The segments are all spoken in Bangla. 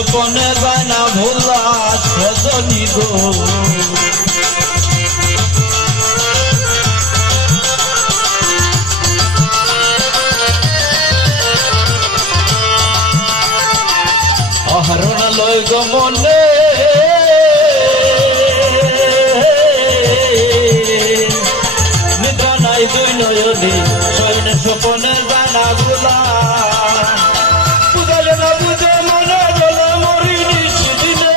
স্বপনে যায় না ভোলা সজনী গো অহরণ লয় গো মনে নিদ্রা নাই দুই নয়নে শয়নে স্বপনে যায় না ভোলা বুঝালে না বুঝে মনে গেল মরি নিশিদিনে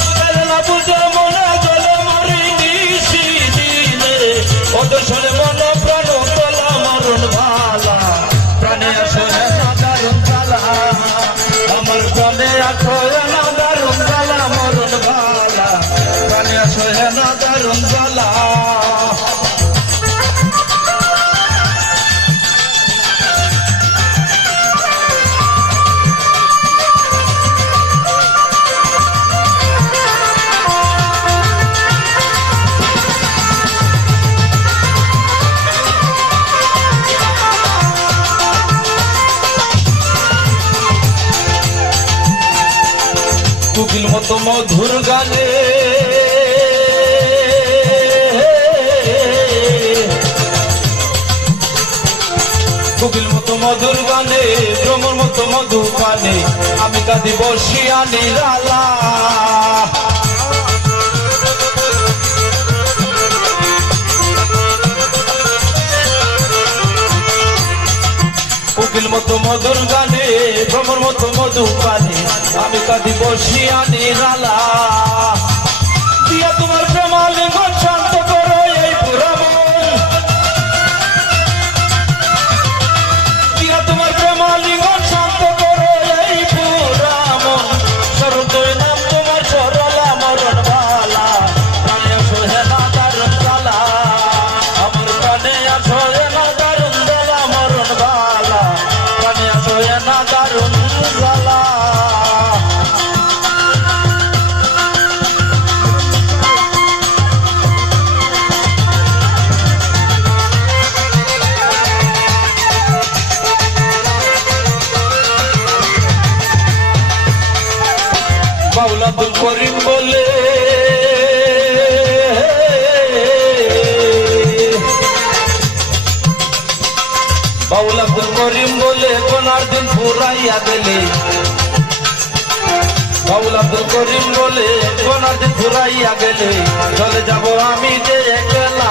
বুঝালে না বুঝে মনে গেল মরি নিশিদিনে অদর্শনে মন প্রাণ তোলা মরণ ভালা প্রাণে আসে না দারুণ জ্বালা আমার প্রাণে আসে না দারুণ জ্বালা মরণ ভালা প্রাণে আসে না দারুণ জ্বালা কোকিল মতো মধুর গানে কোকিল মতো মধুর গানে ভ্রমর মতো মধু পানে আমি কাঁদি বসিয়া নিরালা কোকিল মতো মধুর গানে ভ্রমর মতো মধু পানে আমি কাঁদি বসিয়া নিরালা দিয়া তোমার প্রেমালিঙ্গ শান্ত করো এই পুরা মন দিয়া তোমার প্রেমালিঙ্গ শান্ত করো এই পুরা মন সরদয় নাম তোমার সরলা মরণ ভালা প্রাণে আসে না দারুণ জ্বালা আমার প্রাণে আসে না দারুণ জ্বালা মরণ ভালা প্রাণে আসে না দারুণ জ্বালা বাউল আব্দুল করিম বলে বাউল আব্দুল করিম বলে কোনার দিন ফুরাইয়া গেলে বাউল আব্দুল করিম বলে কোনার দিন ফুরাইয়া গেলে চলে যাব আমি যে একলা